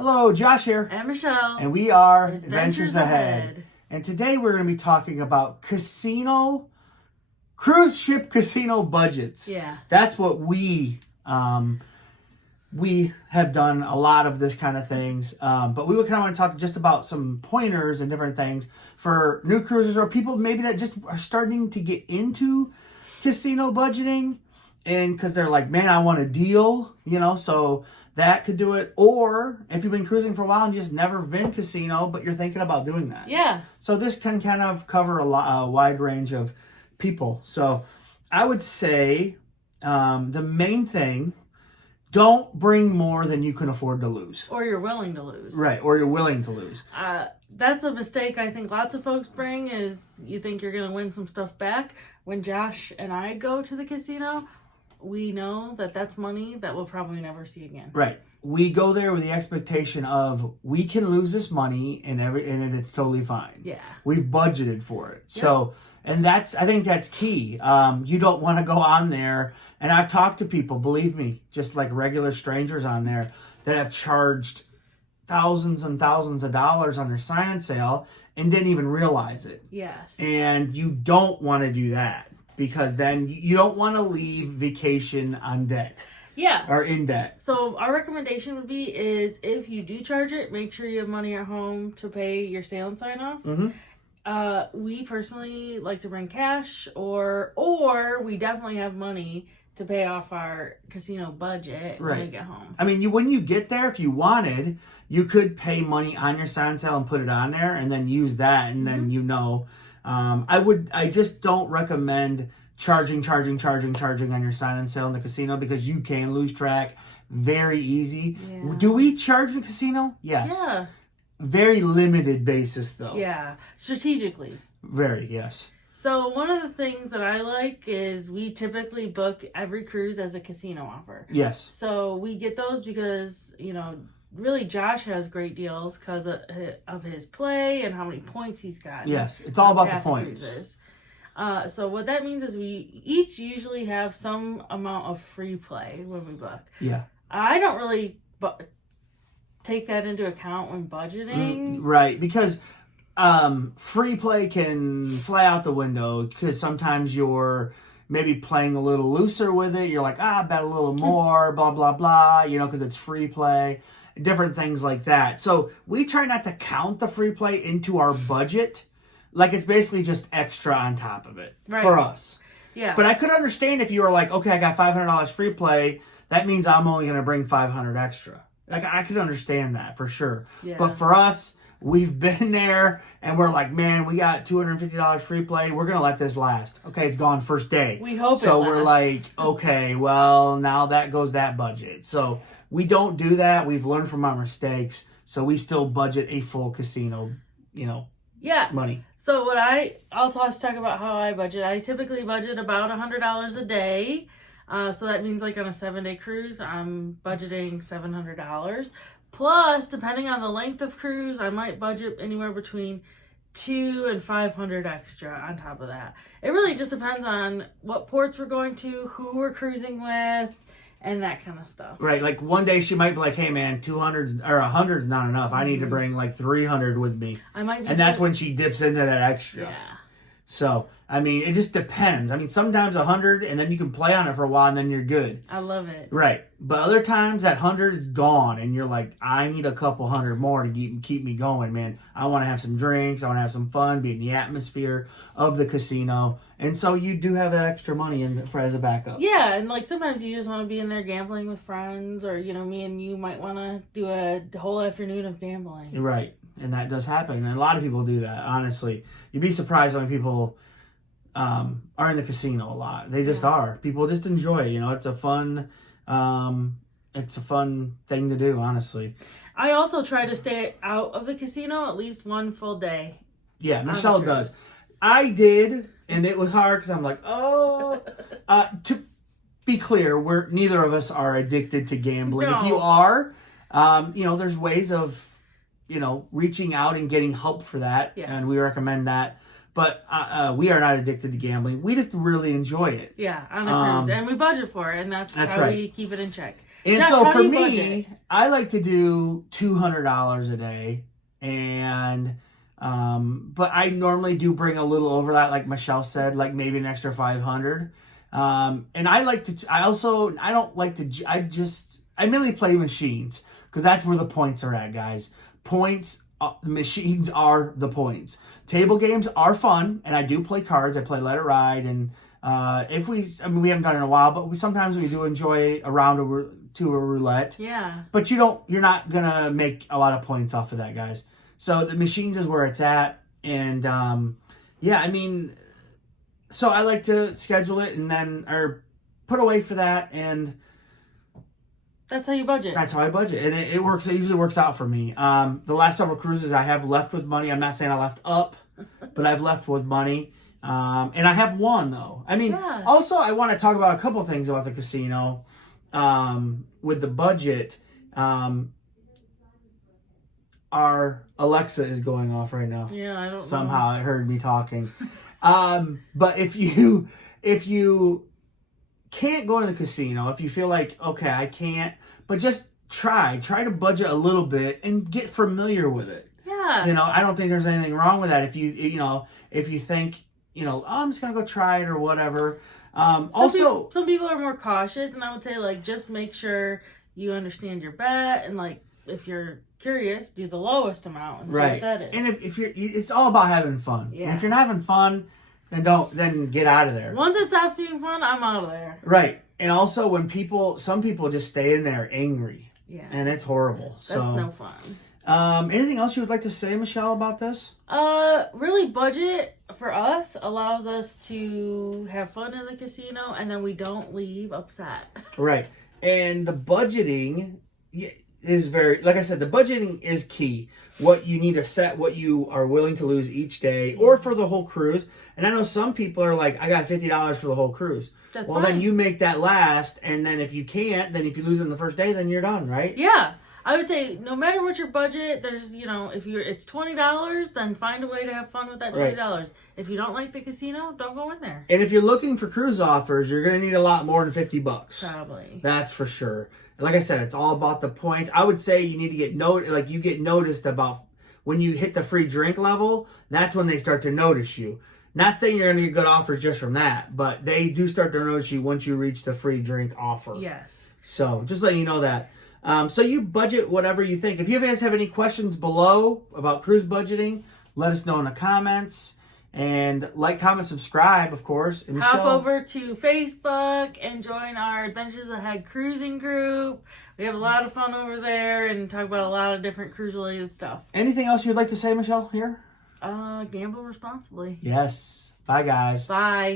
Hello, Josh here. And Michelle. And we are Adventures Ahead. And today we're going to be talking about cruise ship casino budgets. Yeah. That's what we have done a lot of this kind of things. But we would kind of want to talk just about some pointers and different things for new cruisers or people maybe that just are starting to get into casino budgeting. And because they're like, man, I want a deal, so that could do it. Or if you've been cruising for a while and just never been casino, but you're thinking about doing that. Yeah. So this can kind of cover a wide range of people. So I would say the main thing, don't bring more than you can afford to lose. Or you're willing to lose. Right, or you're willing to lose. That's a mistake I think lots of folks bring is you think you're going to win some stuff back. When Josh and I go to the casino, we know that that's money that we'll probably never see again. Right. We go there with the expectation of we can lose this money and it's totally fine. Yeah. We've budgeted for it. Yep. So, and I think that's key. You don't want to go on there. And I've talked to people, believe me, just like regular strangers on there that have charged thousands and thousands of dollars on their sign sale and didn't even realize it. Yes. And you don't want to do that. Because then you don't want to leave vacation on debt. Yeah. Or in debt. So our recommendation would be is if you do charge it, make sure you have money at home to pay your sale and sign off. Mm-hmm. We personally like to bring cash or we definitely have money to pay off our casino budget when we get home. I mean, when you get there, if you wanted, you could pay money on your sign sale and put it on there and then use that and then I just don't recommend charging on your sign and sale in the casino because you can lose track very easy. Yeah. Do we charge in the casino? Yes. Yeah. Very limited basis though. Yeah. Strategically. Very, yes. So one of the things that I like is we typically book every cruise as a casino offer. Yes. So we get those because, really Josh has great deals because of his play and how many points he's got. Yes, it's all about the points. Cruises. So what that means is we each usually have some amount of free play when we book. Yeah. I don't really take that into account when budgeting. Right, because free play can fly out the window because sometimes you're maybe playing a little looser with it. You're like, bet a little more, blah, blah, blah, because it's free play. Different things like that. So we try not to count the free play into our budget. Like it's basically just extra on top of it for us. Yeah. But I could understand if you were like, okay, I got $500 free play. That means I'm only going to bring $500 extra. Like I could understand that for sure. Yeah. But for us, we've been there and we're like, man, we got $250 free play. We're going to let this last. Okay, it's gone first day. We hope so. It We're like, okay, well, now that goes that budget. So we don't do that. We've learned from our mistakes. So we still budget a full casino, money. So I'll talk about how I budget. I typically budget about $100 a day. So that means like on a 7-day cruise, I'm budgeting $700. Plus, depending on the length of cruise, I might budget anywhere between $200 and $500 extra on top of that. It really just depends on what ports we're going to, who we're cruising with, and that kind of stuff. Right, like one day she might be like, hey man, 200 or 100 is not enough. I need to bring like 300 with me. And that's when she dips into that extra. Yeah. So, I mean, it just depends. I mean, sometimes 100 and then you can play on it for a while and then you're good. I love it. Right. But other times that 100 is gone and you're like, I need a couple hundred more to keep me going, man. I want to have some drinks. I want to have some fun, be in the atmosphere of the casino. And so you do have that extra money as a backup. Yeah, and like sometimes you just want to be in there gambling with friends or, me and you might want to do a whole afternoon of gambling. Right. And that does happen. And a lot of people do that, honestly. You'd be surprised how many people are in the casino a lot. They just are. People just enjoy it. It's a fun thing to do, honestly. I also try to stay out of the casino at least one full day. Yeah, Michelle does. I did, and it was hard because I'm like, to be clear, neither of us are addicted to gambling. No. If you are, there's ways of reaching out and getting help for that. Yes. And we recommend that. But we are not addicted to gambling. We just really enjoy it. Yeah, on a cruise. And we budget for it, and that's how right. we keep it in check. And Josh, so how for do you me, budget? I like to do $200 a day, and but I normally do bring a little over that, like Michelle said, like maybe an extra 500. And I like to. I don't like to. I mainly play machines because that's where the points are at, guys. Points. Machines are the points. Table games are fun, and I do play cards. I play Let It Ride, and we haven't done it in a while, but sometimes we do enjoy a round of to a roulette. Yeah. But you're not gonna make a lot of points off of that, guys. So the machines is where it's at, and yeah, I mean, so I like to schedule it and then or put away for that, and That's how you budget. that's how I budget, and it works. It usually works out for me. The last several cruises I have left with money. I'm not saying I left up, but I've left with money. And I have won though. I mean, Yeah. also I want to talk about a couple things about the casino. With the budget, our Alexa is going off right now. Yeah, I don't Somehow it heard me talking. But if you can't go to the casino, if you feel like, okay, I can't, but just try to budget a little bit and get familiar with it. Yeah. You know, I don't think there's anything wrong with that. If you think, oh, I'm just going to go try it or whatever. Some people are more cautious, and I would say, like, just make sure you understand your bet, and, like, if you're curious, do the lowest amount and see what that is. And if you're, it's all about having fun. Yeah. And if you're not having fun, then get out of there. Once it stops being fun, I'm out of there. Right. And also when some people just stay in there angry. Yeah. And it's horrible. That's no fun. Anything else you would like to say, Michelle, about this? Really, budget for us allows us to have fun in the casino, and then we don't leave upset. Right. And the budgeting is very, like I said, the budgeting is key. What you need to set, what you are willing to lose each day or for the whole cruise. And I know some people are like, I got $50 for the whole cruise. That's well, fine. then you make that last. And then if you can't, then if you lose it on the first day, then you're done, right? Yeah. I would say no matter what your budget, there's, if it's $20, then find a way to have fun with that $20. Right. If you don't like the casino, don't go in there. And if you're looking for cruise offers, you're going to need a lot more than $50. Probably. That's for sure. And like I said, it's all about the points. I would say you need to get you get noticed about when you hit the free drink level. That's when they start to notice you. Not saying you're going to get good offers just from that, but they do start to notice you once you reach the free drink offer. Yes. So just letting you know that. So you budget whatever you think. If you guys have any questions below about cruise budgeting, let us know in the comments. And like, comment, subscribe, of course. And Hop over to Facebook and join our Adventures Ahead cruising group. We have a lot of fun over there and talk about a lot of different cruise-related stuff. Anything else you'd like to say, Michelle, here? Gamble responsibly. Yes. Bye, guys. Bye.